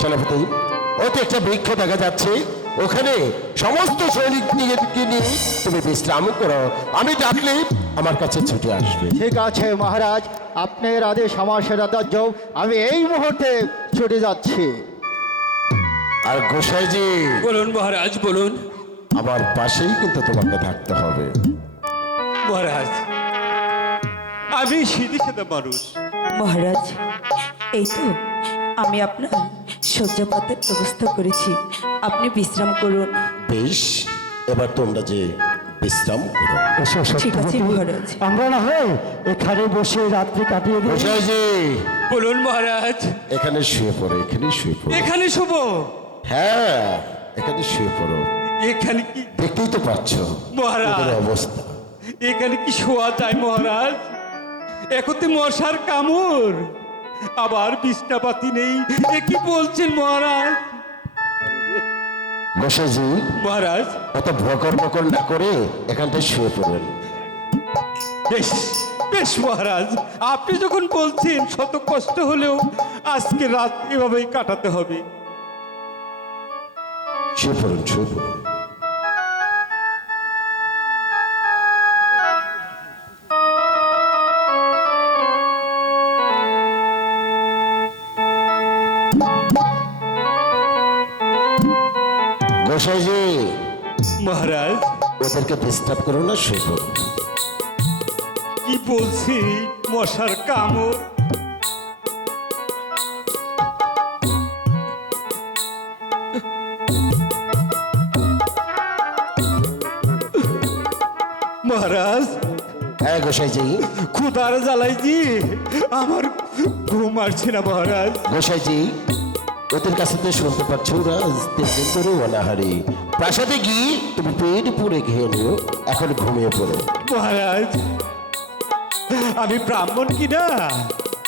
সেনাপতি, ওতে একটা বৃক্ষ দেখা যাচ্ছে, ওখানে সমস্ত সৈনিক নিয়ে তুমি বিশ্রাম করো। আমি ডাকলে আমার কাছে ছুটে আসবে। ঠিক আছে মহারাজ, আপনার আদেশ আমার সেটা দাহ্য। আমি এই মুহূর্তে ছুটে যাচ্ছি। আর গোসাইজি, বলুন মহারাজ, বলুন। আমার পাশেই কিন্তু তোমাকে থাকতে হবে। মহারাজ, আমি সিধে সাদা মানুষ। মহারাজ, এই তো আমি আপনার শয্যাপাতের ব্যবস্থা করেছি, আপনি বিশ্রাম করুন। বেশ, এবার তোমরা যে বিশ্রাম করো। ঠিক আছে মহারাজ। আমরা না হয় এখানে বসে রাত্রি কাটিয়ে দিই। গোসাইজি, বলুন মহারাজ। এখানে শুয়ে পড়ো, এখানে শুয়ে পড়ো। এখানে শুভ? হ্যাঁ, এখানে শুয়ে পড়ো। এখানে কি দেখতেই তো পাচ্ছ মহারাজ, ওদের অবস্থা। এখানে কি শোয়া যায় মহারাজ? একতে মশার কামড়, আবার বিছনাপাতি নেই, এ কি বলছেন মহারাজ? গোসাইজি, মহারাজ, অত ভকর বকর না করে এখানটায় শুয়ে পড়ুন। বেশ বেশ মহারাজ, আপনি যখন বলছেন শত কষ্ট হলেও আজকে রাত এভাবেই কাটাতে হবে। শুয়ে পড়ুন, শুয়ে পড়ুন। গোসাইজি, মহারাজ, ওদেরকে ডিস্টার্ব করো না, শুয়ে পড়ুন। কি বলছি মশার কামড়? মহারাজ, হ্যাঁ গোসাইজি। ক্ষুধার জ্বালাই জি আমার ঘুম আসছে না মহারাজ। গোসাইজি, ওদের কাছে তো শুনতে পাচ্ছ ওরা দেখবেন করে অনাহারি। প্রাসাদে গিয়ে তুমি পেট পুড়ে খেয়ে নিও, এখন ঘুমিয়ে পড়ো। মহারাজ, আমি ব্রাহ্মণ কিনা,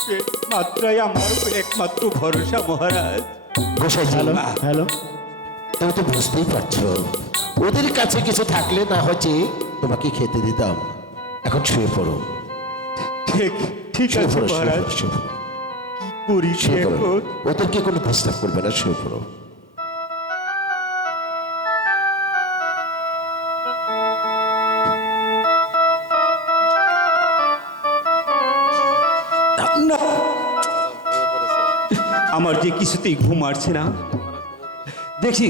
পেট মাত্রাই আমার একমাত্র ভরসা মহারাজ। গোসাইজি, হ্যালো, তুমি তো বুঝতেই পারছো ওদের কাছে কিছু থাকলে না হচ্ছে তোমাকে খেতে দিতাম। এখন শুয়ে পড়ো, ঠিক ঠিক শুয়ে আছে পড়ো, শুয়ে মহারাজ, পড়ো, শুয়ে পড়ো, করি শুয়ে পড়ো। এখন। ওদেরকে কোনো ডিস্টার্ব করবে না, শুয়ে পড়ো। না, আমার যে কিছুতেই ঘুম আসছে না। দেখি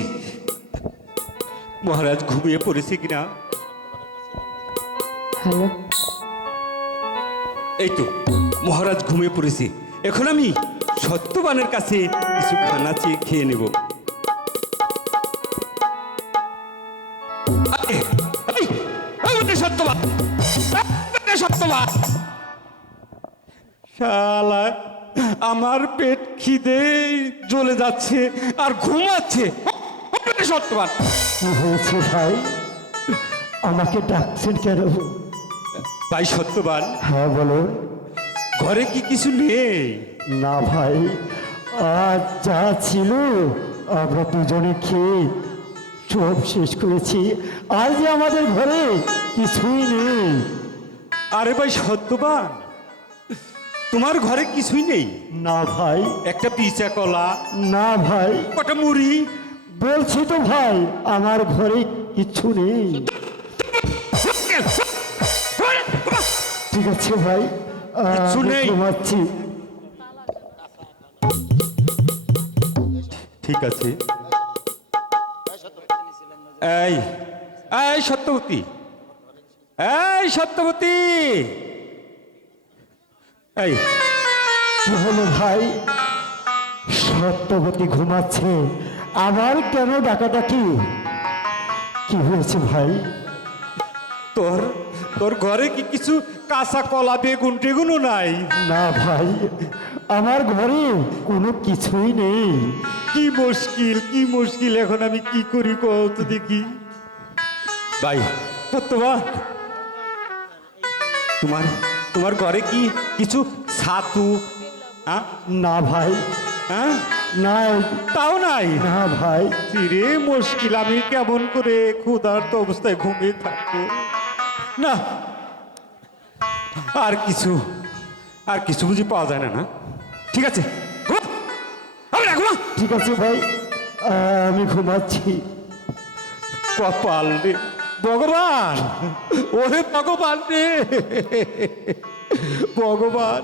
মহারাজ ঘুমিয়ে পড়েছে কিনা। হ্যালো, এই তো মহারাজ ঘুমিয়ে পড়েছে। এখন আমি সত্যবানের কাছে কিছু খানা চেয়ে খেয়ে নেব। সত্যবান, সত্যবান, শালা আমার পেট খিদে জ্বলে যাচ্ছে আর ঘুমাচ্ছে। সত্যবান, কি হয়েছে ভাই? আমাকে ডাকছেন কেন? ভাই সত্যবান, হ্যাঁ বলুন। ঘরে কি কিছু নেই? না ভাই, আজ যা ছিল আমরা দুজনে খেয়ে সব শেষ করেছি। আর যে আমাদের ঘরে কিছুই নেই। আরে ভাই সত্যবান, তোমার ঘরে কিছুই নেই? না ভাই, একটা পিচা কলা, না ভাই, কটা মুড়ি? বলছি তো ভাই, আমার ঘরে কিছু নেই। ঠিক আছে ভাই, কিচ্ছু আমি নেই? ঘুমাচ্ছি। ঠিক আছে। এই এই সত্যবতী, এই সত্যবতী, এই কি হলো ভাই? সত্যবতী ঘুমাচ্ছে, আবার কেন ডাকাডাকি? কি হয়েছে ভাই? তোর তোর ঘরে কি কিছু কাঁচা কলা বেগুন টেগুনও নাই? না ভাই, আমার ঘরে কোনো কিছুই নেই। কি মুশকিল, কি মুশকিল, এখন আমি কি করি কত দেখি। ভাই সত্যবান, তোমার তোমার ঘরে কি কিছু ছাতু? হ্যাঁ না ভাই, হ্যাঁ, নাই। তাও নাই? না ভাই, রে মুশকিল, আমি কেমন করে ক্ষুধার্ত অবস্থায় ঘুমিয়ে থাকবো? না, আর কিছু আর কিছু বুঝি পাওয়া যায় না। না ঠিক আছে, ঘুমা, আমি না ঘুমা। ঠিক আছে ভাই, আমি ঘুমাচ্ছি। কপাল রে ভগবান, ওরে ভগবান রে ভগবান।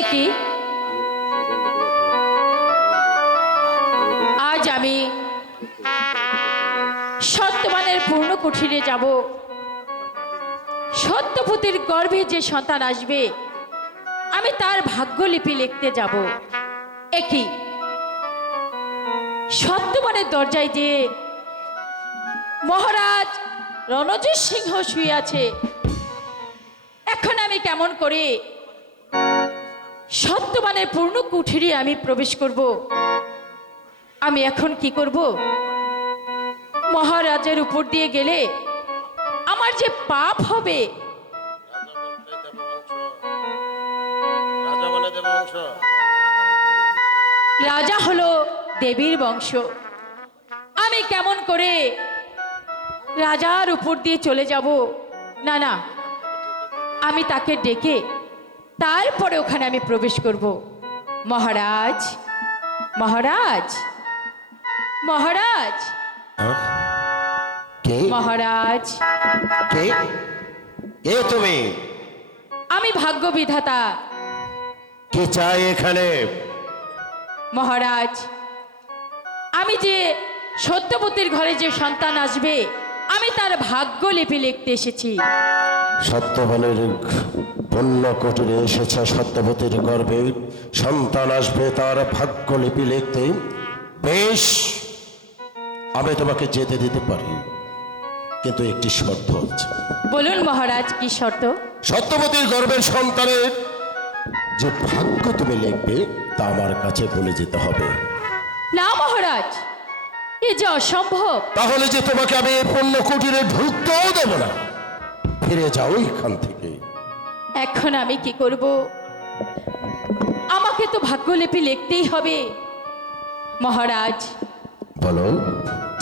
একি আজ আমি সত্যবানের পূর্ণ কুঠিরে যাব। সত্যপতির গর্ভে যে সন্তান আসবে আমি তার ভাগ্যলিপি লিখতে যাব। একি সত্যবানের দরজায় যে মহারাজ রণজিৎ সিংহ শুয়ে আছে, এখন আমি কেমন করে সত্যবানের পূর্ণ কুঠিরে আমি প্রবেশ করব? আমি এখন কি করব? মহারাজের উপর দিয়ে গেলে আমার যে পাপ হবে। রাজা হলো দেবীর বংশ, আমি কেমন করে রাজার উপর দিয়ে চলে যাব? না না, আমি তাকে ডেকে তারপরে ওখানে আমি প্রবেশ করব। মহারাজ, মহারাজ, মহারাজ, কে মহারাজ, কে কে তুমি? আমি ভাগ্য বিধাতা। কি চাই এখানে? মহারাজ, আমি যে সত্যবতীর ঘরে যে সন্তান আসবে আমি তার ভাগ্য লিপি লিখতে এসেছি। সত্যবানের পূর্ণ কুটিরে এসেছে। সত্যবতীর গর্ভে সন্তান আসবে, তার ভাগ্যলিপি লিখতে। বেশ, আমি তোমাকে যেতে দিতে পারি, কিন্তু একটি শর্ত আছে। বলুন মহারাজ, কি শর্ত? সত্যবতীর গর্ভের সন্তানের যে ভাগ্য তুমি লিখবে তা আমার কাছে বলে যেতে হবে। না মহারাজ, এ যে অসম্ভব। তাহলে যে তোমাকে আমি এই পূর্ণ কুটিরে ঢুকতেও দেব না। ফিরে যাও এখান থেকে। এখন আমি কি করব? আমাকে তো ভাগ্যলিপি লিখতেই হবে। মহারাজ, বলো।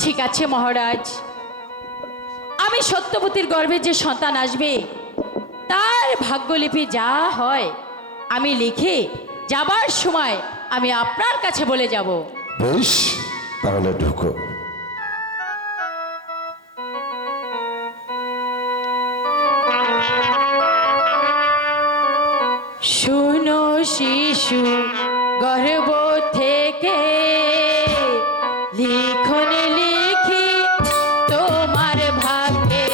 ঠিক আছে মহারাজ, আমি সত্যবতীর গর্ভে যে সন্তান আসবে তার ভাগ্যলিপি যা হয় আমি লিখে যাবার সময় আমি আপনার কাছে বলে যাব। বেশ, তাহলে ঢুকো। শুনো শিশু গর্ভ থেকে লিখন লিখি তোমার ভাগ্যে,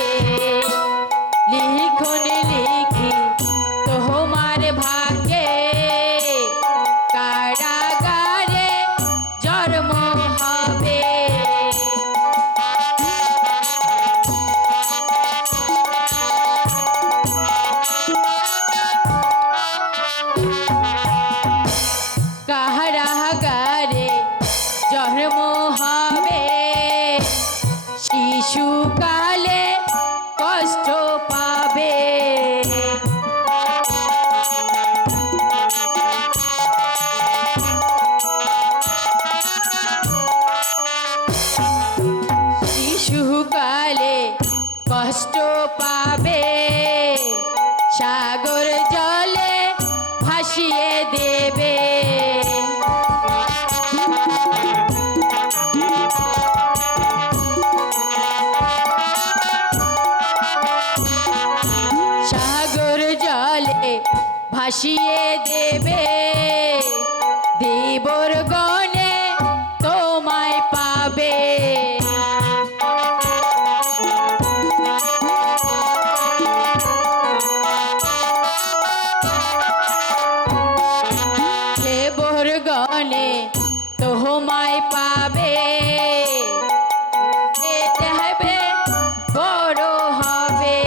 লিখন লিখি তোমার ভাগ্যে, কারাগারে জন্ম হবে। কারাগারে জন্ম হবে, শিশুকালে কষ্ট পাবে। শিশুকালে কষ্ট পাবে, সাগর জলে ভাসিয়ে দেবে। সাগর জলে ভাসিয়ে দেবে, দেবর গণে তোমায় পাবে। দেবর গণে তোমায় পাবে, হবে বড় হবে।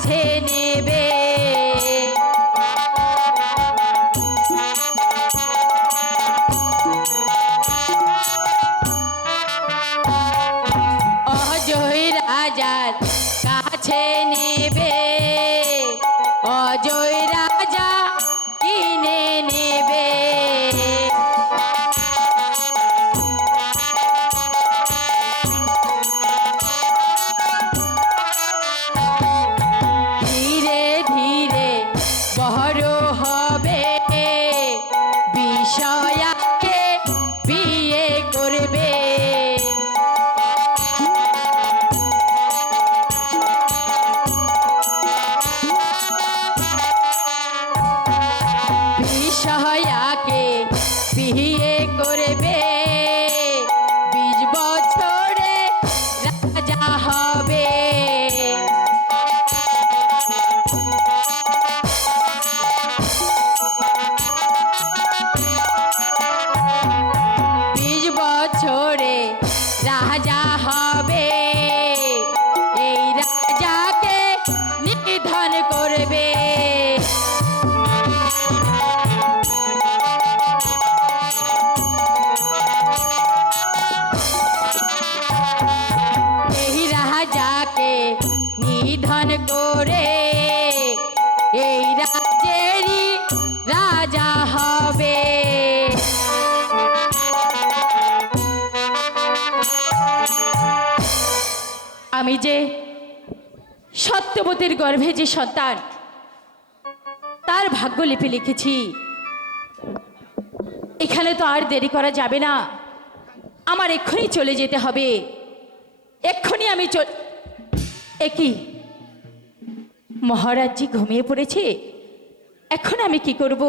কাছে নেবে। অজয় রাজার কাছে নেবে, অজয় রাজা কিনে নেবে। ধীরে ধীরে বড় হবে, বিষয়াকে বিয়ে করবে। বিষয়াকে বিয়ে করবে, 20 বছরে রাজা হবে। বছরে রাজা হবে, এই রাজাকে নিধন করবে। এই রাজাকে নিধন করে এই রাজ্যেরই রাজা হবে। আমি যে সত্যবতীর গর্ভে যে সন্তান, তার ভাগ্যলিপি লিখেছি। এখানে তো আর দেরি করা যাবে না, আমার এক্ষুনি চলে যেতে হবে। এক্ষুনি আমি একই মহারাজজি ঘুমিয়ে পড়েছে, এখন আমি কি করব?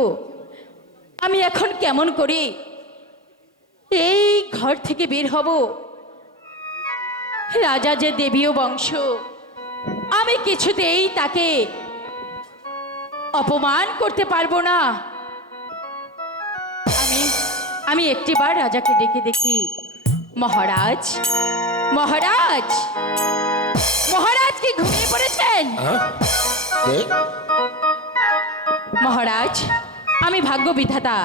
আমি এখন কেমন করি এই ঘর থেকে বের হব? রাজা যে দেবীয় বংশ, আমি কিছুতেই তাকে অপমান করতে পারবো না। আমি একটিবার রাজাকে ডেকে দেখি। মহারাজ, মহারাজ, মহারাজ কি ঘুমিয়ে পড়েছেন? কে? মহারাজ, আমি ভাগ্য বিধাতা